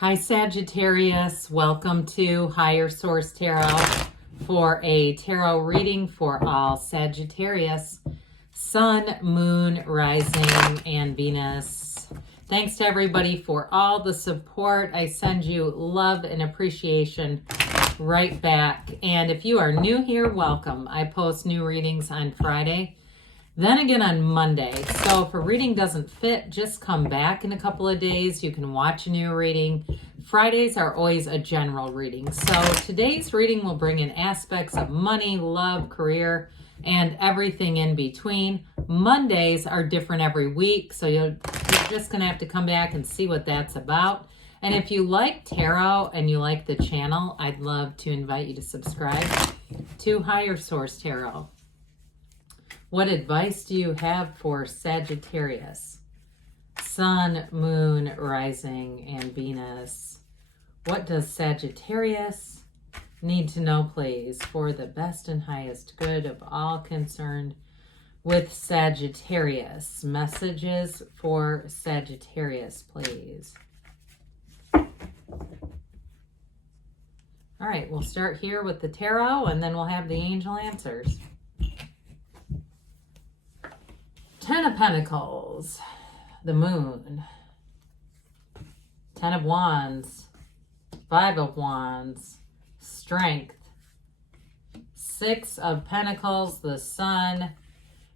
Hi Sagittarius, welcome to Higher Source Tarot for a tarot reading for all Sagittarius, Sun, Moon, Rising, and Venus. Thanks to everybody for all the support. I send you love and appreciation right back. And if you are new here, welcome. I post new readings on Friday, then again on Monday. So if a reading doesn't fit, just come back in a couple of days. You can watch a new reading. Fridays are always a general reading. So today's reading will bring in aspects of money, love, career, and everything in between. Mondays are different every week, so you're just going to have to come back and see what that's about. And if you like tarot and you like the channel, I'd love to invite you to subscribe to Higher Source Tarot. What advice do you have for Sagittarius? Sun, Moon, Rising, and Venus. What does Sagittarius need to know, please, for the best and highest good of all concerned with Sagittarius? Messages for Sagittarius, please. All right, we'll start here with the tarot, and then we'll have the angel answers. Ten of Pentacles, the Moon, Ten of Wands, Five of Wands, Strength, Six of Pentacles, the Sun,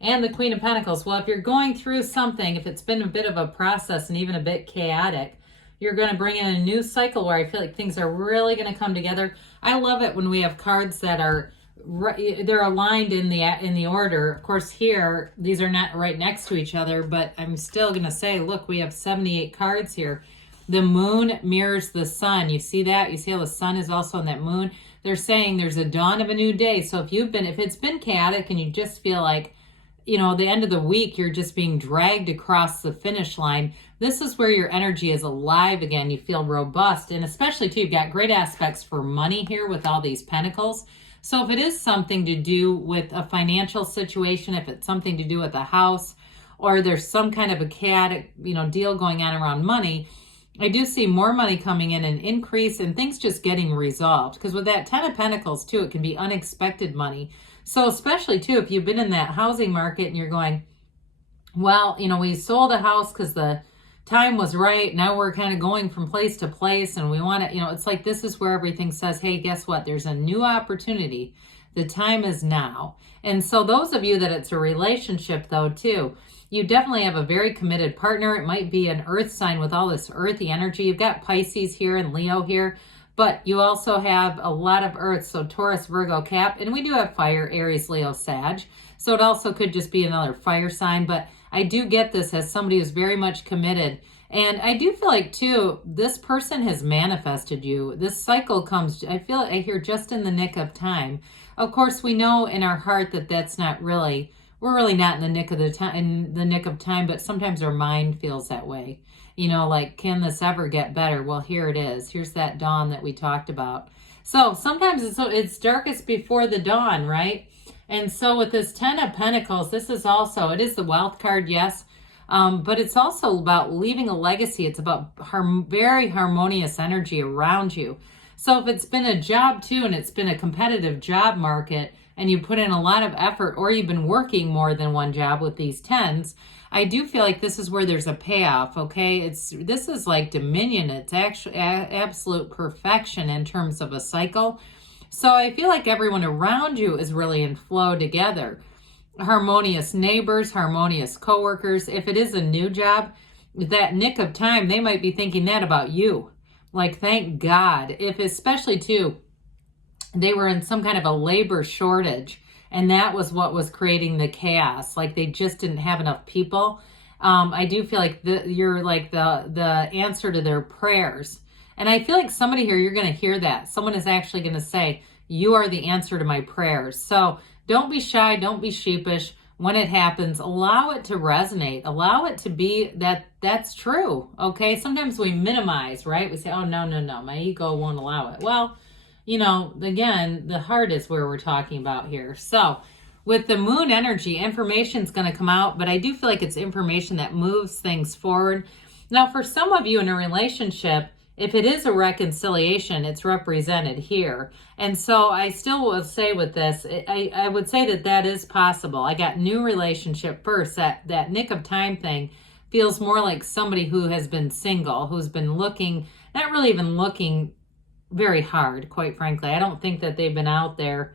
and the Queen of Pentacles. Well, if you're going through something, if it's been a bit of a process and even a bit chaotic, you're going to bring in a new cycle where I feel like things are really going to come together. I love it when we have cards that are they're aligned in the order. Of course, here these are not right next to each other, but I'm still going to say, look, we have 78 cards here. The moon mirrors the sun. You see that? You see how the sun is also on that moon? They're saying there's a dawn of a new day. So if it's been chaotic and you just feel like, you know, the end of the week, you're just being dragged across the finish line, this is where your energy is alive again. You feel robust. And especially too, you've got great aspects for money here with all these pentacles. So if it is something to do with a financial situation, if it's something to do with a house, or there's some kind of a chaotic, deal going on around money, I do see more money coming in, an increase, and things just getting resolved. Because with that Ten of Pentacles too, it can be unexpected money. So especially too, if you've been in that housing market and you're going, well, we sold a house because the time was right. Now we're kind of going from place to place and we want to, it's like this is where everything says, hey, guess what? There's a new opportunity. The time is now. And so those of you that it's a relationship though too, you definitely have a very committed partner. It might be an earth sign with all this earthy energy. You've got Pisces here and Leo here, but you also have a lot of earth. So Taurus, Virgo, Cap, and we do have fire, Aries, Leo, Sag. So it also could just be another fire sign, but I do get this as somebody who's very much committed. And I do feel like too, this person has manifested you. This cycle comes, I hear just in the nick of time. Of course, we know in our heart that that's not really, we're really not in the nick of time, but sometimes our mind feels that way. Like, can this ever get better? Well, here it is. Here's that dawn that we talked about. So sometimes it's darkest before the dawn, right? And so with this Ten of Pentacles, this is also, it is the wealth card, yes, but it's also about leaving a legacy. It's about very harmonious energy around you. So if it's been a job too, and it's been a competitive job market, and you put in a lot of effort, or you've been working more than one job with these tens, I do feel like this is where there's a payoff, okay? This is like dominion. It's actually absolute perfection in terms of a cycle. So I feel like everyone around you is really in flow together. Harmonious neighbors, harmonious coworkers. If it is a new job, that nick of time, they might be thinking that about you. Like, thank God. If especially too, they were in some kind of a labor shortage, and that was what was creating the chaos. Like, they just didn't have enough people. I do feel like you're like the answer to their prayers. And I feel like somebody here, you're going to hear that. Someone is actually going to say, you are the answer to my prayers. So don't be shy. Don't be sheepish. When it happens, allow it to resonate. Allow it to be that's true. Okay. Sometimes we minimize, right? We say, oh, no, my ego won't allow it. Well, again, the heart is where we're talking about here. So with the moon energy, information is going to come out, but I do feel like it's information that moves things forward. Now, for some of you in a relationship, if it is a reconciliation, it's represented here. And so I still will say with this, I would say that that is possible. I got new relationship first. That nick of time thing feels more like somebody who has been single, who's been looking, not really even looking very hard, quite frankly. I don't think that they've been out there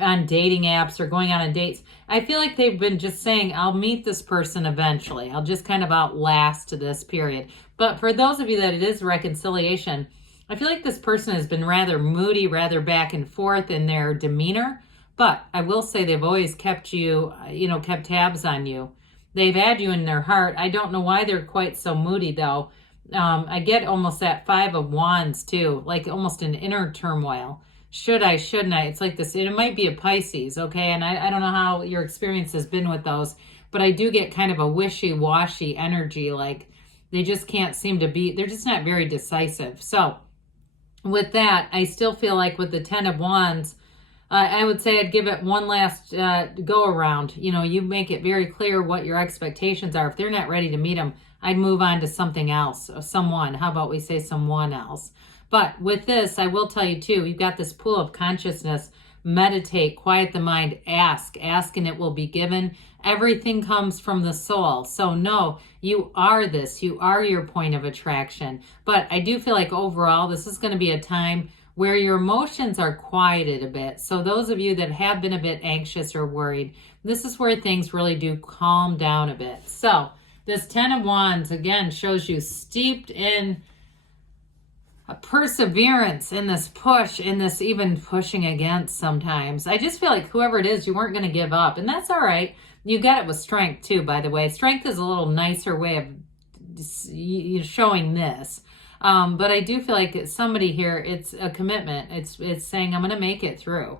on dating apps or going on dates. I feel like they've been just saying, I'll meet this person eventually. I'll just kind of outlast this period. But for those of you that it is reconciliation, I feel like this person has been rather moody, rather back and forth in their demeanor. But I will say they've always kept you, kept tabs on you. They've had you in their heart. I don't know why they're quite so moody though. I get almost that 5 of Wands too, like almost an inner turmoil. Should I, shouldn't I? It's like this, it might be a Pisces, okay? And I don't know how your experience has been with those, but I do get kind of a wishy-washy energy, like they just can't seem to be, they're just not very decisive. So with that, I still feel like with the 10 of Wands, I would say I'd give it one last go around. You make it very clear what your expectations are. If they're not ready to meet them, I'd move on to something else, or someone. How about we say someone else? But with this, I will tell you too, you've got this pool of consciousness. Meditate, quiet the mind, ask and it will be given. Everything comes from the soul. So no, you are this, you are your point of attraction. But I do feel like overall, this is going to be a time where your emotions are quieted a bit. So those of you that have been a bit anxious or worried, this is where things really do calm down a bit. So this 10 of Wands, again, shows you steeped in a perseverance, in this push, in this even pushing against sometimes. I just feel like whoever it is, you weren't going to give up. And that's all right. You got it with strength too, by the way. Strength is a little nicer way of showing this. But I do feel like it's somebody here, it's a commitment. It's saying, I'm going to make it through.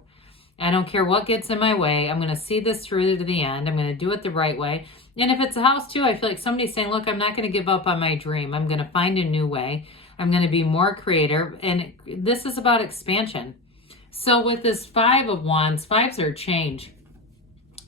I don't care what gets in my way. I'm going to see this through to the end. I'm going to do it the right way. And if it's a house too, I feel like somebody's saying, look, I'm not going to give up on my dream. I'm going to find a new way. I'm going to be more creative. And this is about expansion. So with this 5 of Wands, 5s are change.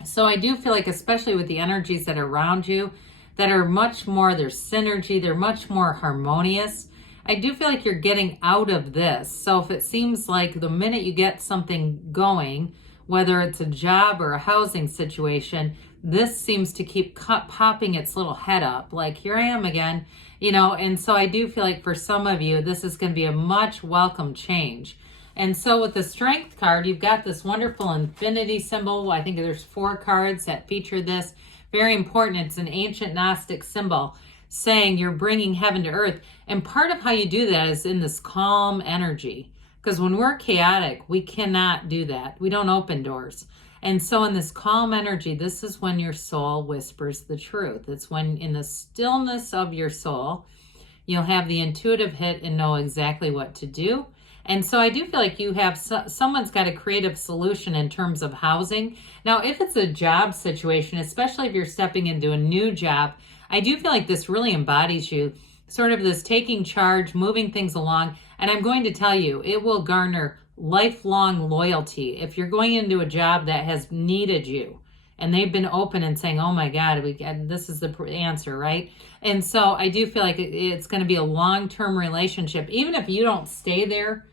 So I do feel like, especially with the energies that are around you, that are much more, there's synergy, they're much more harmonious. I do feel like you're getting out of this. So if it seems like the minute you get something going, whether it's a job or a housing situation, this seems to keep popping its little head up. Like, here I am again, and so I do feel like for some of you, this is going to be a much welcome change. And so with the Strength card, you've got this wonderful infinity symbol. I think there's 4 cards that feature this. Very important. It's an ancient Gnostic symbol saying you're bringing heaven to earth. And part of how you do that is in this calm energy. Because when we're chaotic, we cannot do that. We don't open doors. And so in this calm energy, this is when your soul whispers the truth. It's when in the stillness of your soul, you'll have the intuitive hit and know exactly what to do. And so I do feel like you have, someone's got a creative solution in terms of housing. Now, if it's a job situation, especially if you're stepping into a new job, I do feel like this really embodies you, sort of this taking charge, moving things along. And I'm going to tell you, it will garner lifelong loyalty. If you're going into a job that has needed you and they've been open and saying, oh my God, this is the answer, right? And so I do feel like it's going to be a long-term relationship. Even if you don't stay there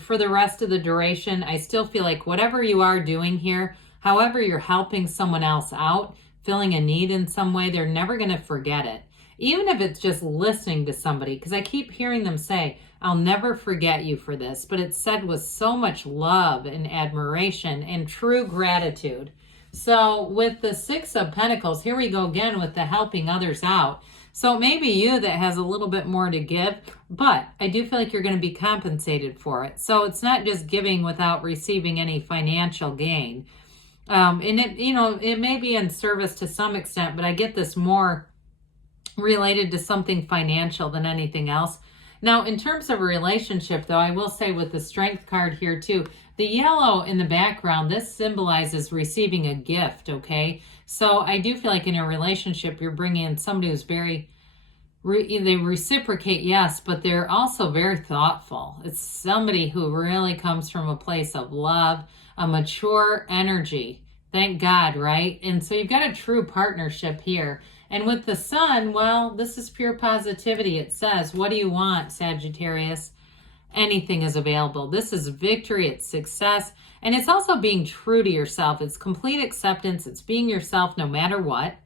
for the rest of the duration, I still feel like whatever you are doing here, however you're helping someone else out, filling a need in some way, they're never going to forget it. Even if it's just listening to somebody, because I keep hearing them say, I'll never forget you for this, but it's said with so much love and admiration and true gratitude. So with the 6 of Pentacles, here we go again with the helping others out. So it may be you that has a little bit more to give, but I do feel like you're going to be compensated for it. So it's not just giving without receiving any financial gain. And it may be in service to some extent, but I get this more related to something financial than anything else. Now, in terms of a relationship, though, I will say with the Strength card here, too, the yellow in the background, this symbolizes receiving a gift, okay? So I do feel like in a relationship, you're bringing in somebody who's very, they reciprocate, yes, but they're also very thoughtful. It's somebody who really comes from a place of love, a mature energy. Thank God, right? And so you've got a true partnership here. And with the sun, well, this is pure positivity. It says, what do you want, Sagittarius? Anything is available. This is victory, it's success, and it's also being true to yourself. It's complete acceptance. It's being yourself no matter what.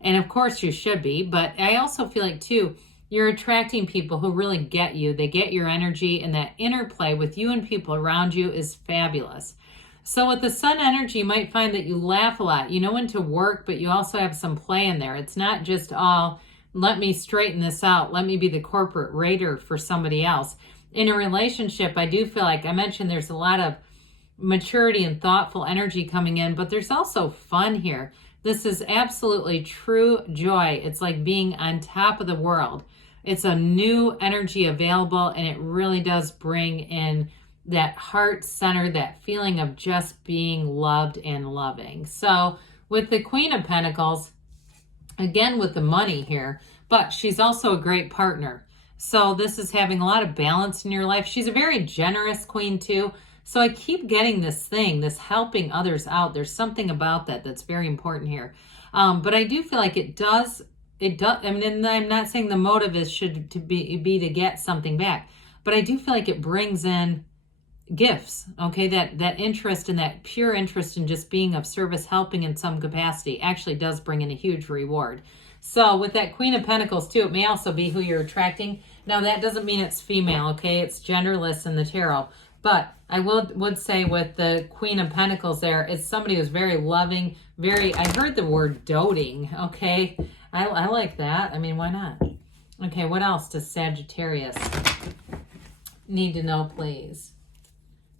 And of course you should be, but I also feel like too, you're attracting people who really get you. They get your energy, and that interplay with you and people around you is fabulous. So with the sun energy, you might find that you laugh a lot. You know when to work, but you also have some play in there. It's not just all, let me straighten this out. Let me be the corporate raider for somebody else. In a relationship, I do feel like I mentioned there's a lot of maturity and thoughtful energy coming in, but there's also fun here. This is absolutely true joy. It's like being on top of the world. It's a new energy available, and it really does bring in that heart center, that feeling of just being loved and loving. So with the Queen of Pentacles, again with the money here, but she's also a great partner. So this is having a lot of balance in your life. She's a very generous queen too. So I keep getting this thing, this helping others out. There's something about that that's very important here. But I do feel like it does, I mean, I'm not saying the motive is should be to get something back, but I do feel like it brings in gifts, okay? That interest and that pure interest in just being of service, helping in some capacity actually does bring in a huge reward. So with that Queen of Pentacles too, it may also be who you're attracting. Now that doesn't mean it's female, okay? It's genderless in the tarot. But I would say with the Queen of Pentacles there, it's somebody who's very loving, I heard the word doting, okay? I like that. I mean, why not? Okay, what else does Sagittarius need to know, please?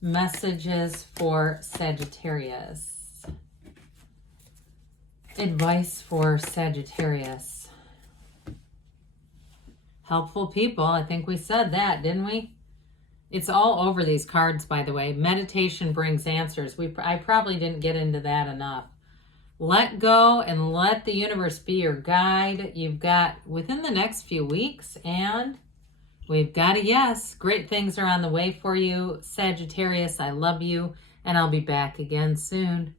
Messages for Sagittarius. Advice for Sagittarius. Helpful people. I think we said that, didn't we? It's all over these cards, by the way. Meditation brings answers. I probably didn't get into that enough. Let go and let the universe be your guide. You've got within the next few weeks, and we've got a yes. Great things are on the way for you, Sagittarius. I love you, and I'll be back again soon.